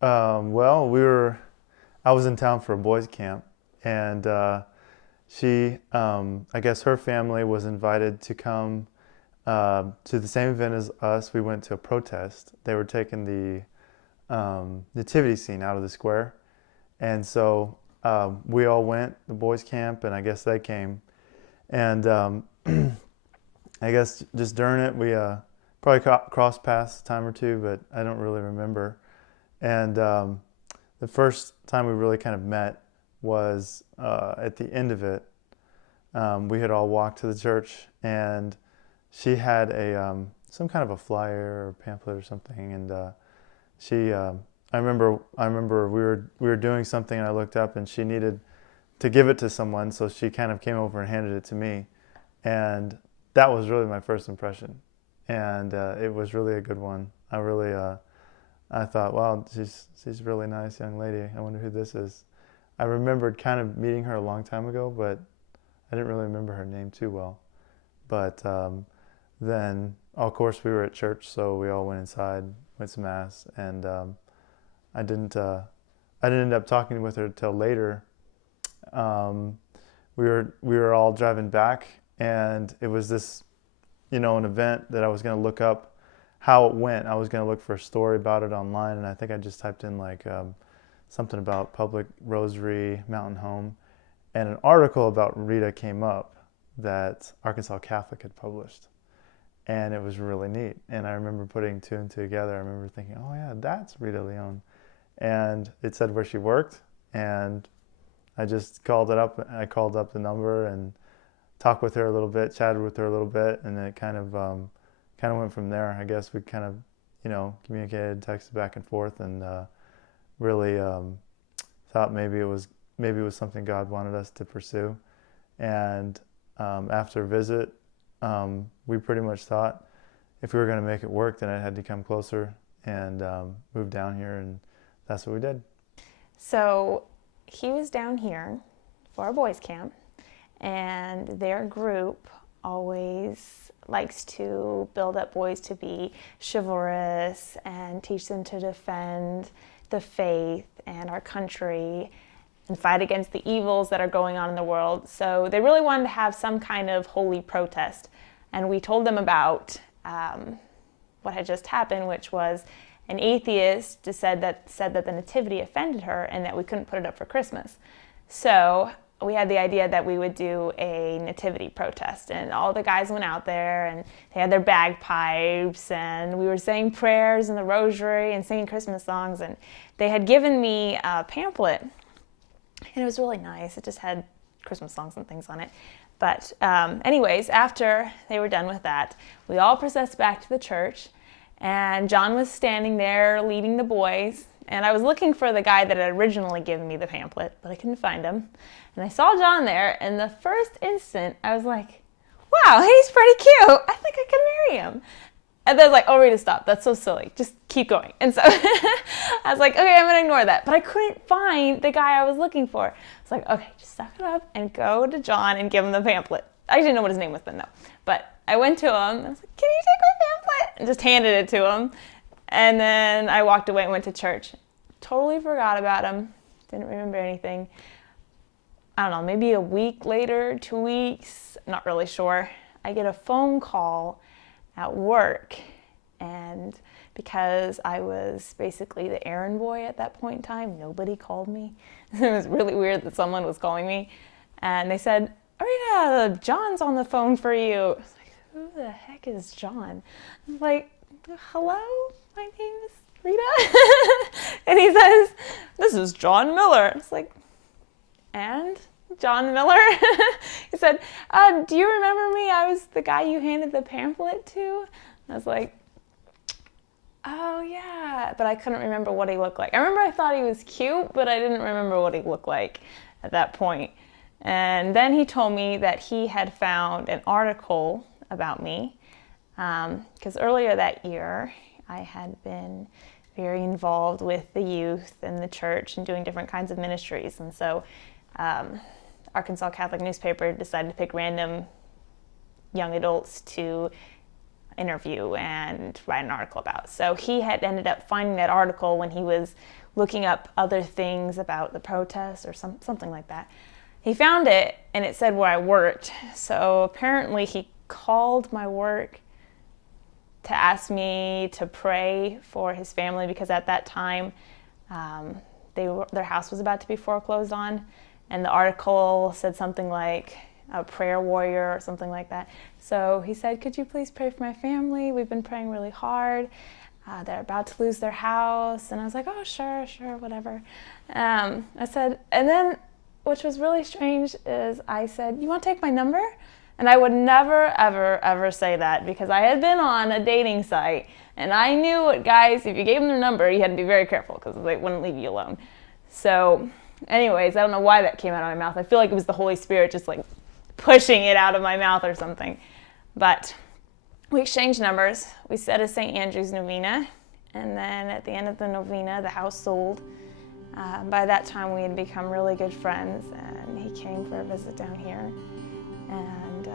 Well, I was in town for a boys' camp, and I guess her family was invited to come to the same event as us. We went to a protest. They were taking the nativity scene out of the square, and so we all went, the boys' camp, and I guess they came. And I guess just during it, we probably crossed paths a time or two, but I don't really remember. And the first time we really kind of met was at the end of it. We had all walked to the church, and she had some kind of a flyer or pamphlet or something, and she. I remember we were doing something, and I looked up, and she needed to give it to someone, so she kind of came over and handed it to me, and that was really my first impression, and it was really a good one. I thought, wow, she's a really nice young lady. I wonder who this is. I remembered kind of meeting her a long time ago, but I didn't really remember her name too well. But then, of course, we were at church, so we all went inside, went to mass, and I didn't end up talking with her till later. Um, we were all driving back, and it was this, an event that I was going to look up how it went. I was going to look for a story about it online, and I think I just typed in like something about public rosary, mountain home, and an article about Rita came up that Arkansas Catholic had published, and it was really neat. And I remember putting two and two together. I remember thinking, oh yeah, that's Rita Leone, and it said where she worked, and I just called it up. I called up the number and talked with her a little bit, chatted with her a little bit, and then it kind of went from there. I guess we kind of, communicated, texted back and forth, and really thought maybe it was something God wanted us to pursue. And after a visit, we pretty much thought if we were going to make it work, then I had to come closer and move down here, and that's what we did. So he was down here for a boys' camp, and their group always likes to build up boys to be chivalrous and teach them to defend the faith and our country and fight against the evils that are going on in the world. So they really wanted to have some kind of holy protest. And we told them about what had just happened, which was an atheist said that the nativity offended her and that we couldn't put it up for Christmas. So we had the idea that we would do a nativity protest, and all the guys went out there and they had their bagpipes, and we were saying prayers in the rosary and singing Christmas songs, and they had given me a pamphlet, and it was really nice. It just had Christmas songs and things on it. But anyways, after they were done with that, we all processed back to the church, and John was standing there leading the boys, and I was looking for the guy that had originally given me the pamphlet, but I couldn't find him. And I saw John there, and the first instant, I was like, wow, he's pretty cute. I think I can marry him. And then I was like, oh, Rita, stop. That's so silly. Just keep going. And so I was like, okay, I'm going to ignore that. But I couldn't find the guy I was looking for. I was like, okay, just suck it up and go to John and give him the pamphlet. I didn't know what his name was then, though. But I went to him, and I was like, can you take my pamphlet? And just handed it to him. And then I walked away and went to church. Totally forgot about him. Didn't remember anything. I don't know, maybe a week later, 2 weeks, not really sure. I get a phone call at work, and because I was basically the errand boy at that point in time, nobody called me. It was really weird that someone was calling me, and they said, Rita, John's on the phone for you. I was like, who the heck is John? I was like, hello, my name is Rita. And he says, this is John Miller. I was like, and John Miller? He said, do you remember me? I was the guy you handed the pamphlet to. I was like, oh yeah, but I couldn't remember what he looked like. I remember I thought he was cute, but I didn't remember what he looked like at that point. And then he told me that he had found an article about me, because earlier that year I had been very involved with the youth and the church and doing different kinds of ministries. And so Arkansas Catholic newspaper decided to pick random young adults to interview and write an article about. So he had ended up finding that article when he was looking up other things about the protest or something like that. He found it, and it said where I worked. So apparently he called my work to ask me to pray for his family, because at that time their house was about to be foreclosed on, and the article said something like a prayer warrior or something like that. So he said, could you please pray for my family? We've been praying really hard. They're about to lose their house. And I was like, oh, sure, whatever. I said, and then, which was really strange, is I said, you want to take my number? And I would never, ever, ever say that, because I had been on a dating site, and I knew what guys, if you gave them their number, you had to be very careful, because they wouldn't leave you alone. So anyways, I don't know why that came out of my mouth. I feel like it was the Holy Spirit just like pushing it out of my mouth or something. But we exchanged numbers. We said a St. Andrew's novena, and then at the end of the novena, the house sold. By that time, we had become really good friends, and he came for a visit down here. And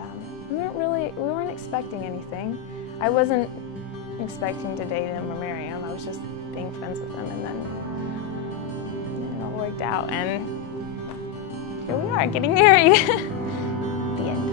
we weren't expecting anything. I wasn't expecting to date him or marry him. I was just being friends with him, and then it all worked out, and here we are, getting married. The end.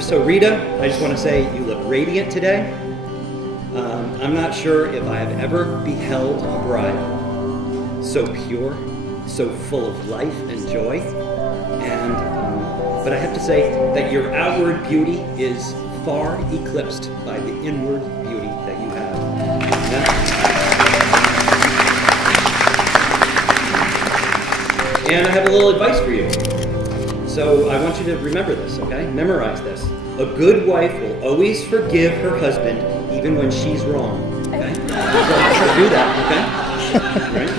So Rita, I just want to say you look radiant today. I'm not sure if I have ever beheld a bride so pure, so full of life and joy. And but I have to say that your outward beauty is far eclipsed by the inward beauty that you have. And I have a little advice for you. So I want you to remember this, okay? Memorize this. A good wife will always forgive her husband even when she's wrong, okay? So do that, okay? Right?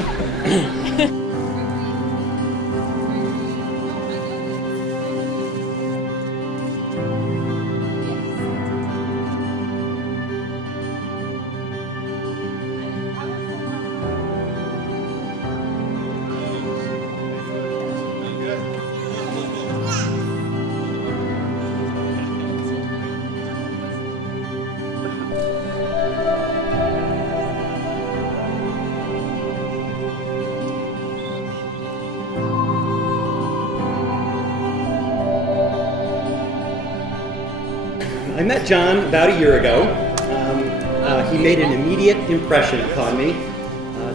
I met John about a year ago. He made an immediate impression upon me.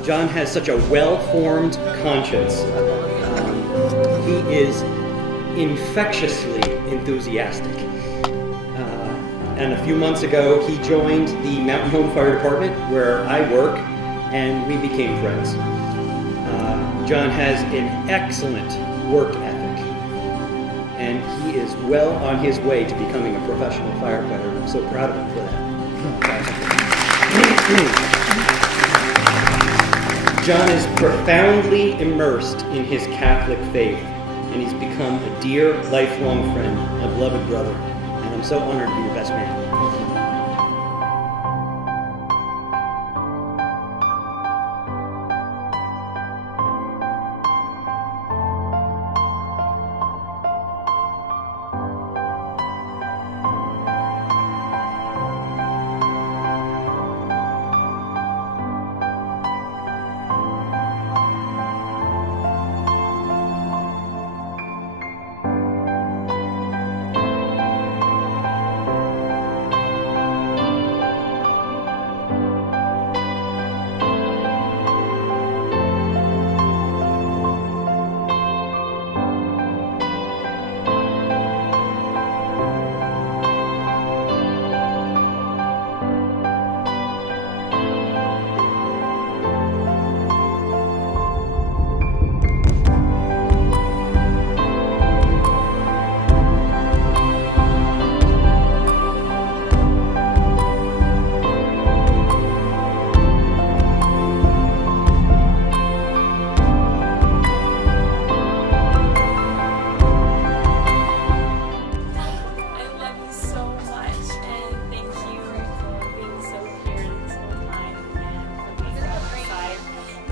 John has such a well-formed conscience. He is infectiously enthusiastic. And a few months ago, he joined the Mountain Home Fire Department, where I work, and we became friends. John has an excellent work ethic, and he is well on his way to becoming a professional firefighter. I'm so proud of him for that. John is profoundly immersed in his Catholic faith, and he's become a dear, lifelong friend, a beloved brother, and I'm so honored to be your best man.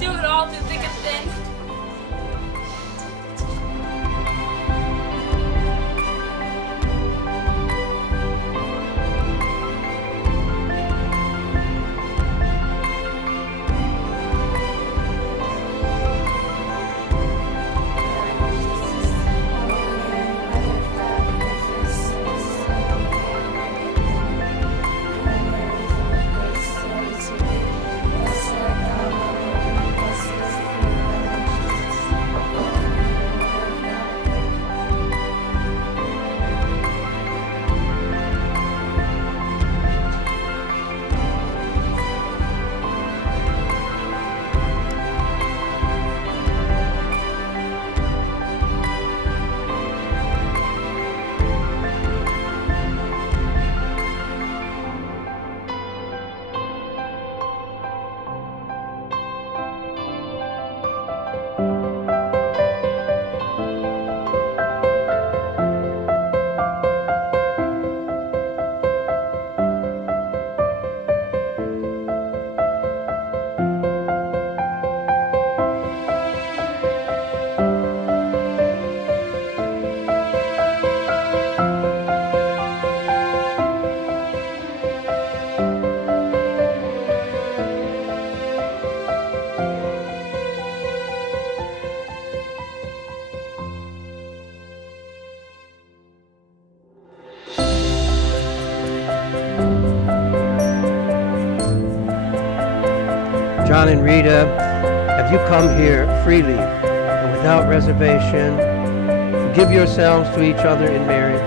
through it all, through thick and thin. John and Rita, have you come here freely and without reservation to give yourselves to each other in marriage?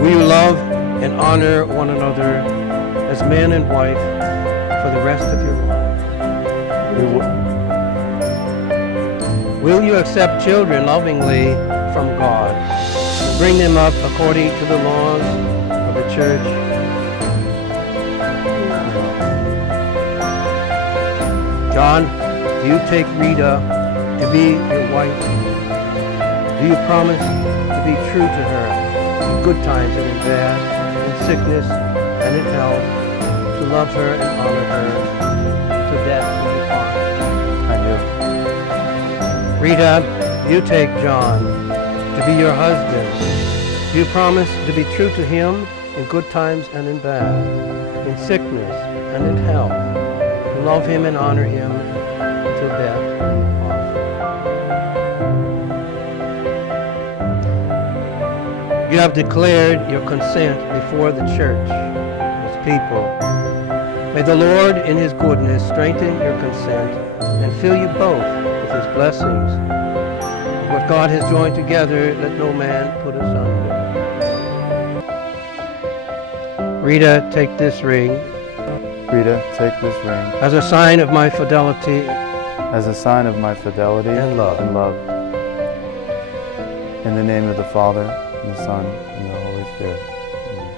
Will you love and honor one another as man and wife for the rest of your life? Will you accept children lovingly from God, bring them up according to the laws of the church? John, do you take Rita to be your wife? Do you promise to be true to her in good times and in bad, in sickness and in health, to love her and honor her to death do you part? I do. Rita, you take John to be your husband. Do you promise to be true to him in good times and in bad, in sickness and in health, to love him and honor him till death? You have declared your consent before the church, his people. May the Lord in his goodness strengthen your consent and fill you both with his blessings. What God has joined together, let no man put asunder. Rita, take this ring Rita, take this ring as a sign of my fidelity as a sign of my fidelity and love. In the name of the Father, and the Son, and the Holy Spirit. Amen.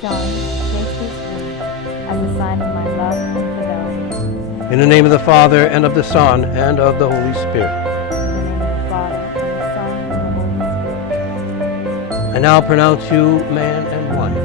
John, take this ring as a sign of my love and fidelity. In the name of the Father, and of the Son, and of the Holy Spirit. In the name of the Father, and the Son, and the Holy Spirit. I now pronounce you man and wife.